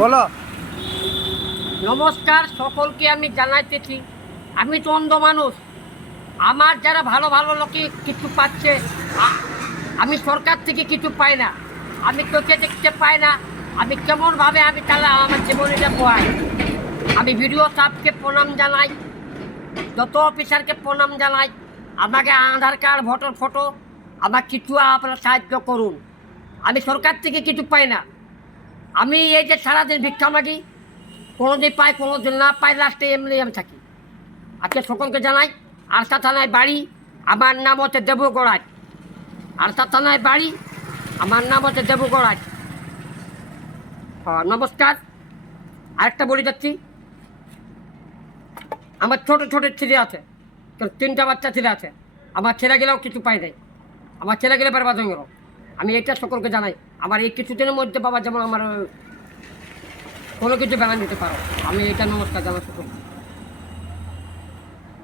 বলো। নমস্কার, সকলকে আমি জানাইতেছি, আমি তো অন্ধ মানুষ। আমার যারা ভালো ভালো লোকে কিছু পাচ্ছে, আমি সরকার থেকে কিছু পাই না। আমি চোখে দেখতে পাই না। আমি কেমনভাবে আমি তাহলে আমার জীবনীটা পোহাই। আমি ভিডিও সাহেবকে প্রণাম জানাই, যত অফিসারকে প্রণাম জানাই। আমাকে আধার কার্ড, ভোটার ফটো, আমার কিছু আপনারা সাহায্য করুন। আমি সরকার থেকে কিছু পাই না। আমি এই যে সারাদিন ভিক্ষা মাগি, কোনোদিন পাই কোনোদিন না পাই, লাস্টে এমনি আমি থাকি। আজকে সকলকে জানাই, আরসা থানায় বাড়ি, আমার নাম হচ্ছে দেবগড়াজ। আরসা থানায় বাড়ি, আমার নাম হচ্ছে দেবগড়াজ। নমস্কার। আরেকটা বলে যাচ্ছি, আমার ছোট ছোট ছেলে আছে, 3টা বাচ্চা ছেলে আছে। আমার ছেলেগুলোও কিছু পাই নাই, আমার ছেলেগুলো বরবাদ হয়ে গেল। আমি এটা সকলকে জানাই, আমার এই কিছুদিনের মধ্যে বাবা যেমন আমার কোনো কিছু বেড়া নিতে পারো, আমি এটা নমস্কার জানাই সকলকে।